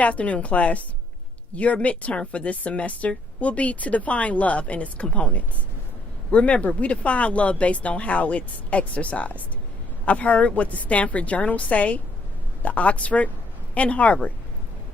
afternoon, class. Your midterm for this semester will be to define love and its components. Remember, we define love based on how it's exercised. I've heard what the Stanford Journal say, the Oxford, and Harvard.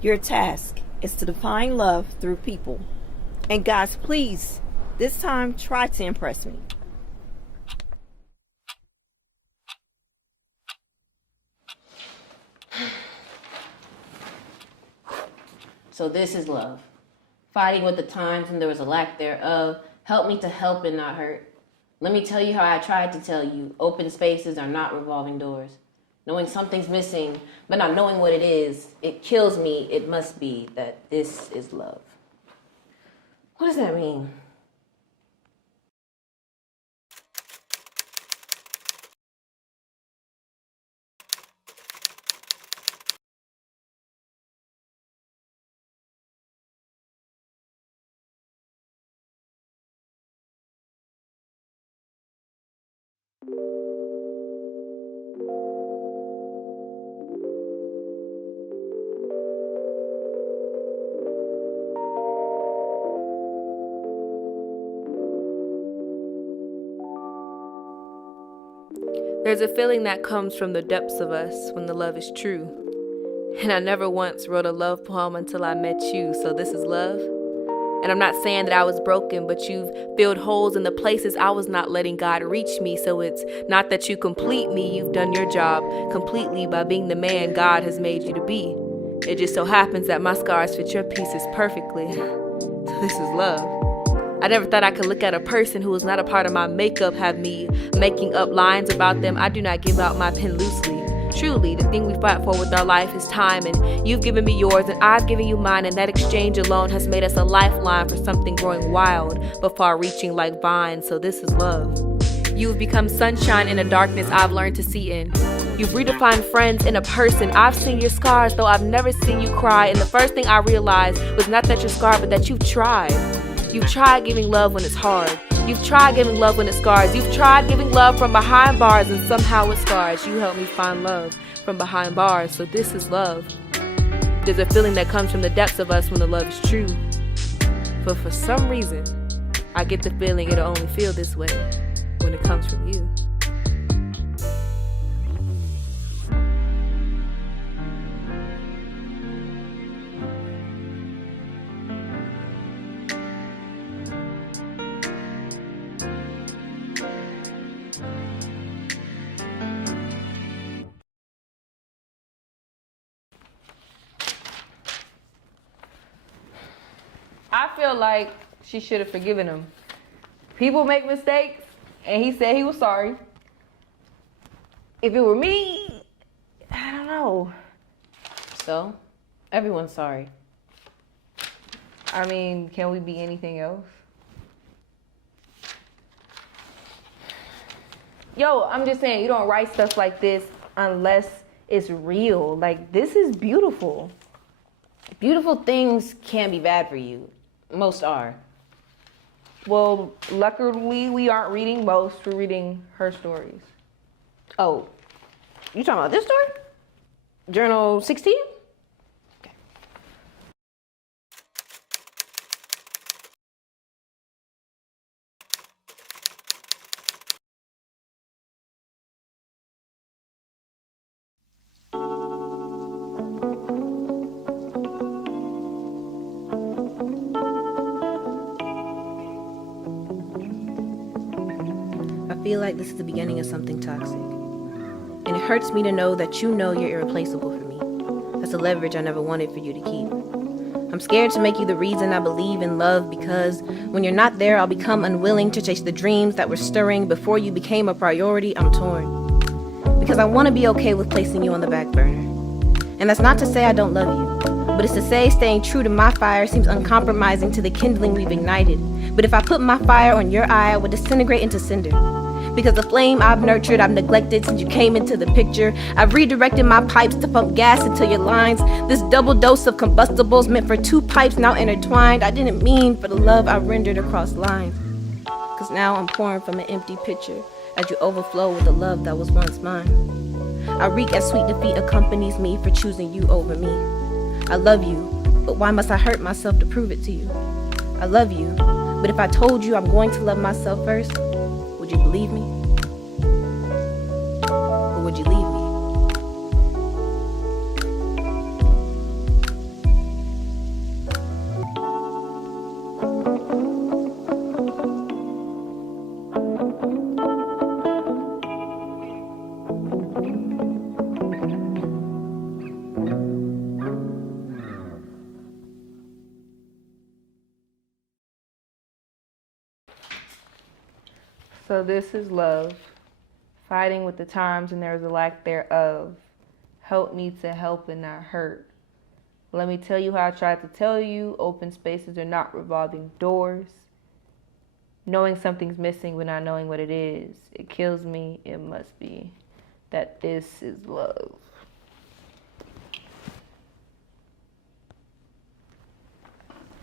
Your task is to define love through people. And guys, please, this time try to impress me. So this is love. Fighting with the times when there was a lack thereof. Help me to help and not hurt. Let me tell you how I tried to tell you. Open spaces are not revolving doors. Knowing something's missing, but not knowing what it is, it kills me. It must be that this is love. What does that mean? There's a feeling that comes from the depths of us when the love is true. And I never once wrote a love poem until I met you, so this is love. And I'm not saying that I was broken, but you've filled holes in the places I was not letting God reach me. So it's not that you complete me, you've done your job completely by being the man God has made you to be. It just so happens that my scars fit your pieces perfectly. So this is love. I never thought I could look at a person who was not a part of my makeup, have me making up lines about them. I do not give out my pen loosely. Truly, the thing we fight for with our life is time, and you've given me yours and I've given you mine, and that exchange alone has made us a lifeline for something growing wild but far-reaching like vines. So this is love. You've become sunshine in a darkness I've learned to see in. You've redefined friends in a person. I've seen your scars, though I've never seen you cry, and the first thing I realized was not that you're scarred, but that you've tried. You've tried giving love when it's hard. You've tried giving love when it scars. You've tried giving love from behind bars, and somehow it scars. You helped me find love from behind bars, so this is love. There's a feeling that comes from the depths of us when the love is true. But for some reason, I get the feeling it'll only feel this way when it comes from you. I feel like she should have forgiven him. People make mistakes, and he said he was sorry. If it were me, I don't know. So, everyone's sorry. I mean, can we be anything else? Yo, I'm just saying, you don't write stuff like this unless it's real. Like, this is beautiful. Beautiful things can be bad for you. Most are. Well, luckily, we aren't reading most. We're reading her stories. Oh, you talking about this story? Journal 16? I feel like this is the beginning of something toxic. And it hurts me to know that you know you're irreplaceable for me. That's a leverage I never wanted for you to keep. I'm scared to make you the reason I believe in love, because when you're not there, I'll become unwilling to chase the dreams that were stirring before you became a priority. I'm torn. Because I want to be okay with placing you on the back burner. And that's not to say I don't love you, but it's to say staying true to my fire seems uncompromising to the kindling we've ignited. But if I put my fire on your eye, I would disintegrate into cinder. Because the flame I've nurtured, I've neglected since you came into the picture. I've redirected my pipes to pump gas into your lines. This double dose of combustibles meant for two pipes now intertwined. I didn't mean for the love I rendered across lines. Cause now I'm pouring from an empty pitcher as you overflow with the love that was once mine. I reek as sweet defeat accompanies me for choosing you over me. I love you, but why must I hurt myself to prove it to you? I love you, but if I told you I'm going to love myself first, would you believe me? Or would you leave me? So this is love, fighting with the times and there's a lack thereof. Help me to help and not hurt. Let me tell you how I tried to tell you, open spaces are not revolving doors. Knowing something's missing but not knowing what it is. It kills me, it must be that this is love.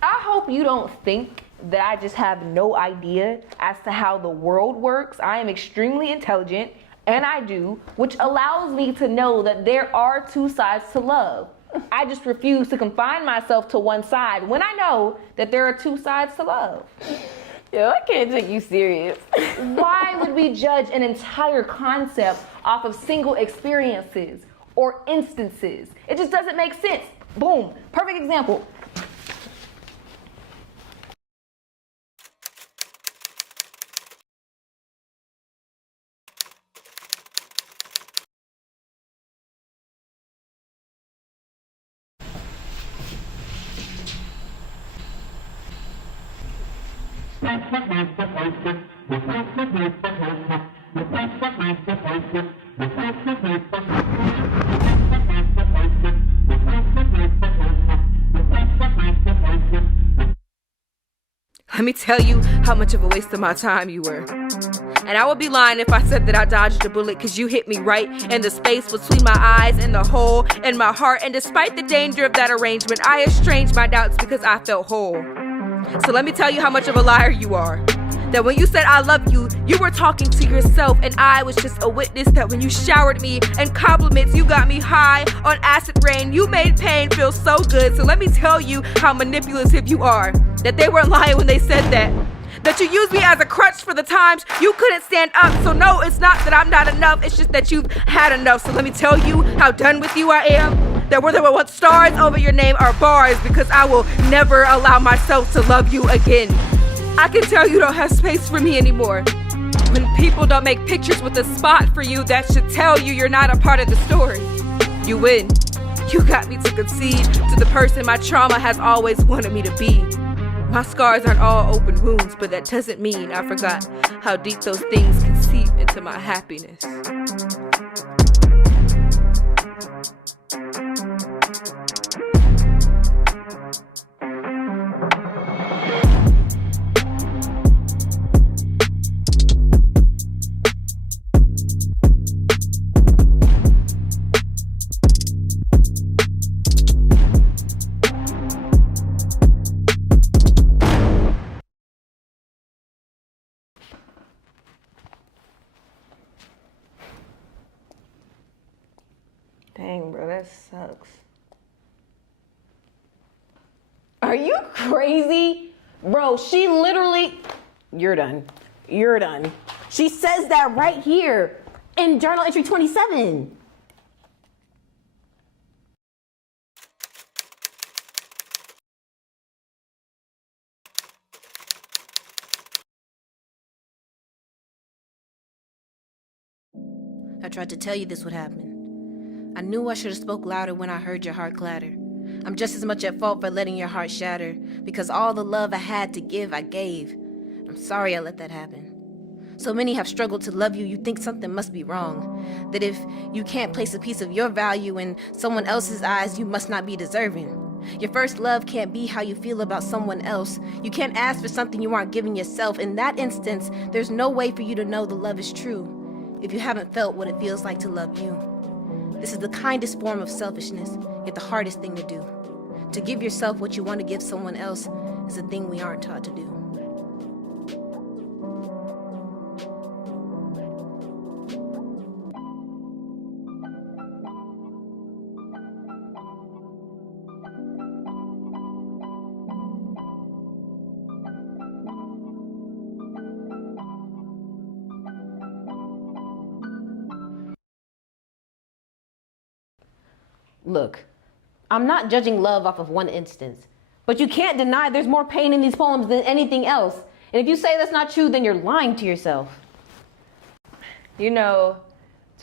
I hope you don't think that I just have no idea as to how the world works. I am extremely intelligent, and I do, which allows me to know that there are two sides to love. I just refuse to confine myself to one side when I know that there are two sides to love. Yo, I can't take you serious. Why would we judge an entire concept off of single experiences or instances? It just doesn't make sense. Boom, perfect example. Let me tell you how much of a waste of my time you were. And I would be lying if I said that I dodged a bullet, because you hit me right in the space between my eyes and the hole in my heart. And despite the danger of that arrangement, I estranged my doubts because I felt whole. So let me tell you how much of a liar you are. That when you said I love you, you were talking to yourself, and I was just a witness. That when you showered me and compliments, you got me high on acid rain. You made pain feel so good. So let me tell you how manipulative you are. That they weren't lying when they said that. That you used me as a crutch for the times you couldn't stand up. So no, it's not that I'm not enough, it's just that you've had enough. So let me tell you how done with you I am. That where there were once stars over your name are bars, because I will never allow myself to love you again. I can tell you don't have space for me anymore. When people don't make pictures with a spot for you, that should tell you you're not a part of the story. You win. You got me to concede to the person my trauma has always wanted me to be. My scars aren't all open wounds, but that doesn't mean I forgot how deep those things can seep into my happiness. Dang, bro, that sucks. Are you crazy? Bro, she literally... You're done. You're done. She says that right here in journal entry 27. I tried to tell you this would happen. I knew I should have spoke louder when I heard your heart clatter. I'm just as much at fault for letting your heart shatter, because all the love I had to give, I gave. I'm sorry I let that happen. So many have struggled to love you, you think something must be wrong. That if you can't place a piece of your value in someone else's eyes, you must not be deserving. Your first love can't be how you feel about someone else. You can't ask for something you aren't giving yourself. In that instance, there's no way for you to know the love is true if you haven't felt what it feels like to love you. This is the kindest form of selfishness, yet the hardest thing to do. To give yourself what you want to give someone else is a thing we aren't taught to do. Look, I'm not judging love off of one instance, but you can't deny there's more pain in these poems than anything else. And if you say that's not true, then you're lying to yourself. You know,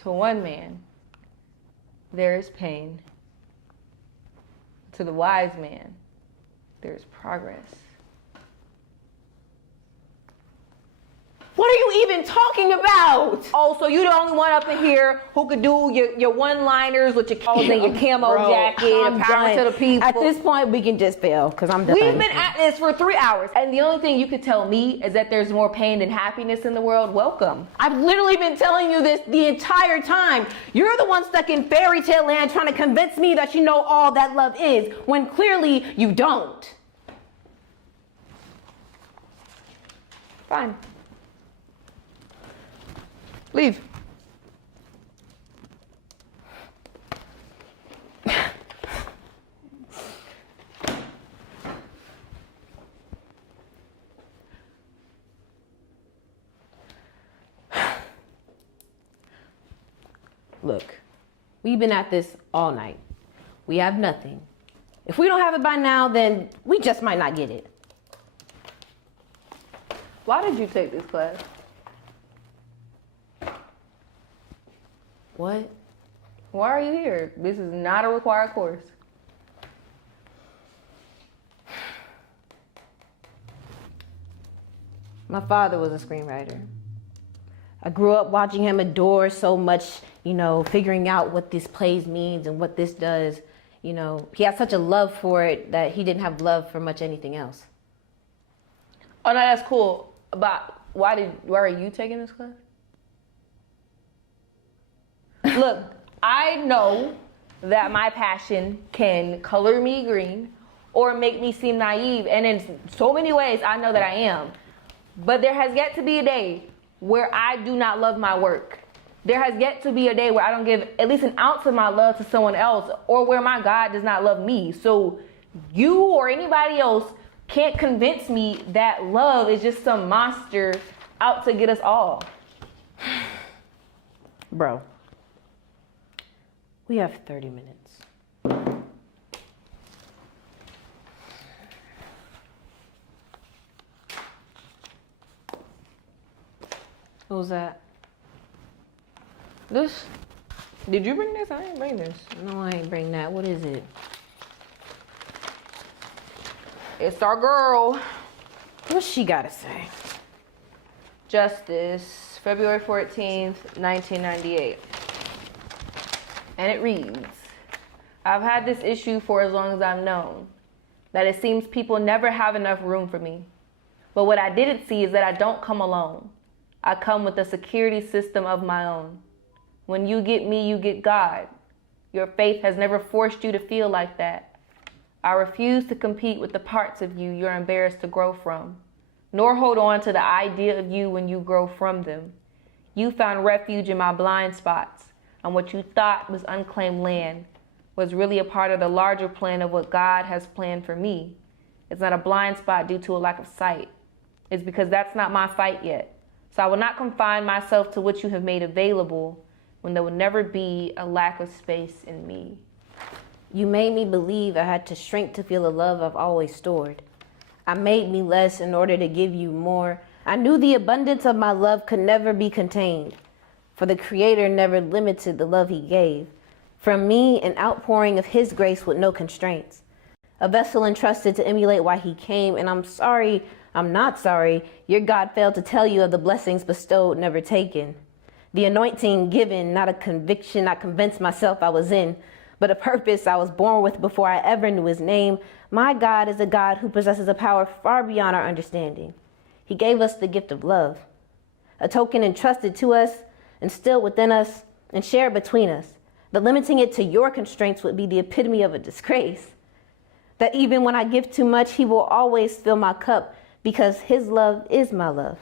to one man, there is pain. To the wise man, there is progress. What are you even talking about? Oh, so you the only one up in here who could do your one-liners with your clothes and your camo Bro, jacket I'm and power done. to the people. At this point, we can just fail because I'm done. We've been at this for 3 hours, and the only thing you could tell me is that there's more pain than happiness in the world. Welcome. I've literally been telling you this the entire time. You're the one stuck in fairy tale land trying to convince me that you know all that love is, when clearly you don't. Fine. Leave. Look, we've been at this all night. We have nothing. If we don't have it by now, then we just might not get it. Why did you take this class? What? Why are you here? This is not a required course. My father was a screenwriter. I grew up watching him adore so much, figuring out what this plays means and what this does. He had such a love for it that he didn't have love for much anything else. Oh, no, that's cool. But why are you taking this class? Look, I know that my passion can color me green or make me seem naive. And in so many ways, I know that I am. But there has yet to be a day where I do not love my work. There has yet to be a day where I don't give at least an ounce of my love to someone else, or where my God does not love me. So you or anybody else can't convince me that love is just some monster out to get us all. Bro, we have 30 minutes. What was that? This? Did you bring this? I didn't bring this. No, I ain't bring that. What is it? It's our girl. What's she gotta say? Justice, February 14th, 1998. And it reads, I've had this issue for as long as I've known, that it seems people never have enough room for me. But what I didn't see is that I don't come alone. I come with a security system of my own. When you get me, you get God. Your faith has never forced you to feel like that. I refuse to compete with the parts of you you're embarrassed to grow from, nor hold on to the idea of you when you grow from them. You found refuge in my blind spots, and what you thought was unclaimed land was really a part of the larger plan of what God has planned for me. It's not a blind spot due to a lack of sight. It's because that's not my fight yet. So I will not confine myself to what you have made available when there will never be a lack of space in me. You made me believe I had to shrink to feel the love I've always stored. I made me less in order to give you more. I knew the abundance of my love could never be contained, for the Creator never limited the love He gave. From me, an outpouring of His grace with no constraints. A vessel entrusted to emulate why He came, and I'm not sorry, your God failed to tell you of the blessings bestowed, never taken. The anointing given, not a conviction I convinced myself I was in, but a purpose I was born with before I ever knew His name. My God is a God who possesses a power far beyond our understanding. He gave us the gift of love, a token entrusted to us, instilled within us, and shared between us. That limiting it to your constraints would be the epitome of a disgrace. That even when I give too much, He will always fill my cup, because His love is my love.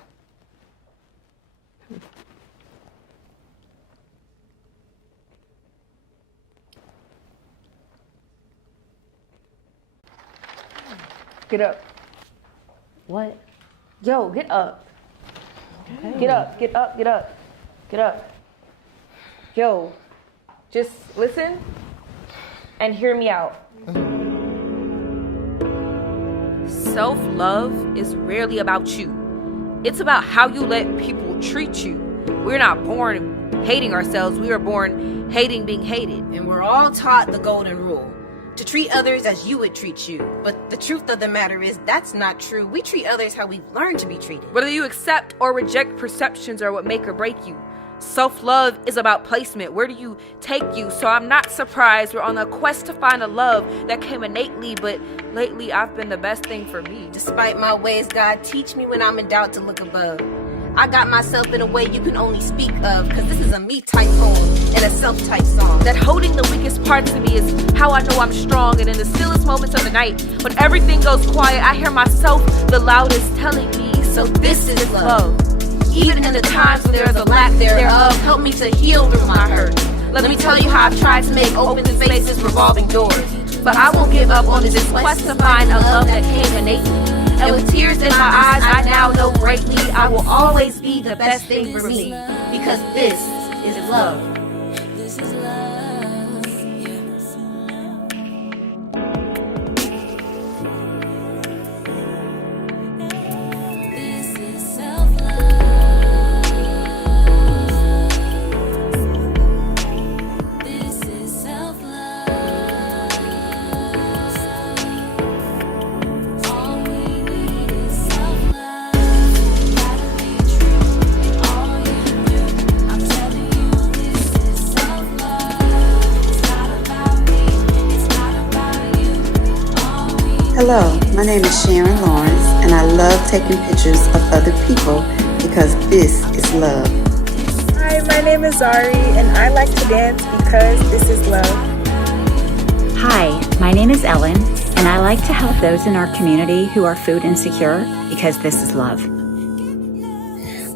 Get up. What? Yo, get up. Okay. Get up, get up, get up. Get up. Yo, just listen. and hear me out. Self-love is rarely about you. It's about how you let people treat you. We're not born hating ourselves. We are born hating being hated. And we're all taught the golden rule, to treat others as you would treat you. But the truth of the matter is that's not true. We treat others how we've learned to be treated. Whether you accept or reject perceptions are what make or break you. Self-love is about placement. Where do you take you? So I'm not surprised we're on a quest to find a love that came innately, but lately I've been the best thing for me. Despite my ways, God, teach me when I'm in doubt to look above. I got myself in a way you can only speak of, cause this is a me-type poem and a self-type song. That holding the weakest parts of me is how I know I'm strong. And in the stillest moments of the night, when everything goes quiet, I hear myself the loudest telling me, so this is love. Even in the times when there is a lack thereof, help me to heal through my hurt. Let me tell you how I've tried to make open spaces revolving doors. But I won't give up on this quest to find a love that came innately. And with tears in my eyes, I now know greatly I will always be the best thing for me. Because this is love. This is love. This is self-love. This is self-love. All we need is self-love. Gotta be true in all you do. I'm telling you, this is self-love. It's not about me, it's not about you. All we Hello, my name is Sharon Lawrence, and I love taking pictures of other people because this is love. Hi, my name is Zari, and I like to dance because this is love. Hi, my name is Ellen, and I like to help those in our community who are food insecure because this is love.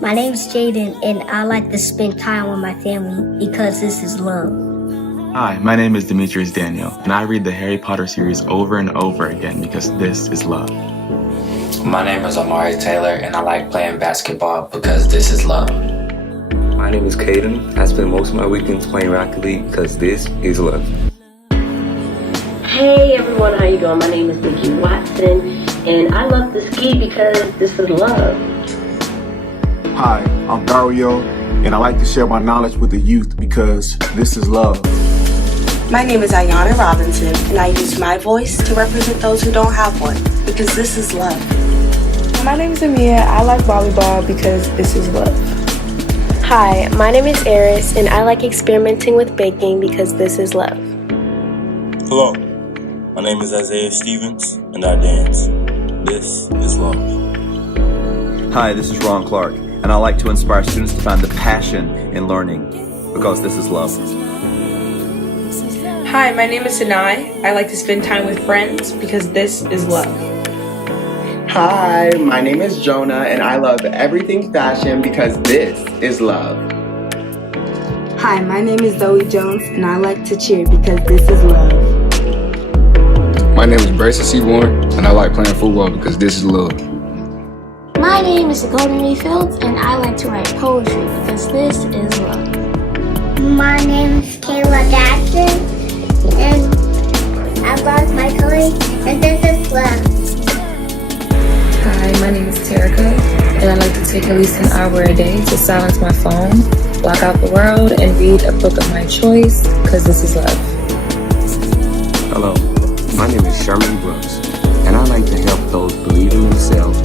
My name's Jaden, and I like to spend time with my family because this is love. Hi, my name is Demetrius Daniel, and I read the Harry Potter series over and over again because this is love. My name is Amari Taylor, and I like playing basketball because this is love. My name is Caden. I spend most of my weekends playing Rocket League because this is love. Hey everyone, how you doing? My name is Nikki Watson, and I love to ski because this is love. Hi, I'm Dario, and I like to share my knowledge with the youth because this is love. My name is Ayana Robinson, and I use my voice to represent those who don't have one because this is love. My name is Amia. I like volleyball because this is love. Hi, my name is Eris, and I like experimenting with baking because this is love. Hello, my name is Isaiah Stevens, and I dance. This is love. Hi, this is Ron Clark, and I like to inspire students to find the passion in learning because this is love. Hi, my name is Sanai. I like to spend time with friends because this is love. Hi, my name is Jonah, and I love everything fashion because this is love. Hi, my name is Zoe Jones, and I like to cheer because this is love. My name is Bryson Seaborn, and I like playing football because this is love. My name is Golden Refields, and I like to write poetry because this is love. My name is Kayla Jackson, and I love my toys, and this is love. Hi, my name is Terica, and I like to take at least an hour a day to silence my phone, block out the world, and read a book of my choice, because this is love. Hello, my name is Sherman Brooks, and I like to help those believe in themselves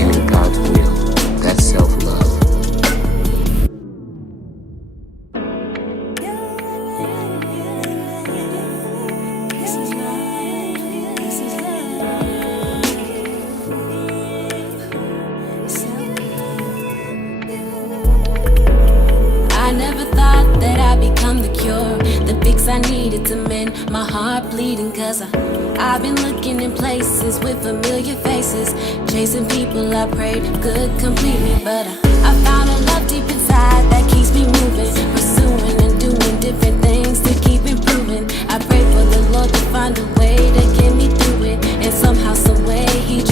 and in God's will. That's self-love. I never thought that I'd become the cure, the fix I needed to mend my heart bleeding. Cause I've been looking in places with familiar faces, chasing people I prayed could complete me. But I found a love deep inside that keeps me moving, pursuing and doing different things to keep improving. I pray for the Lord to find a way to get me through it, and somehow, some way He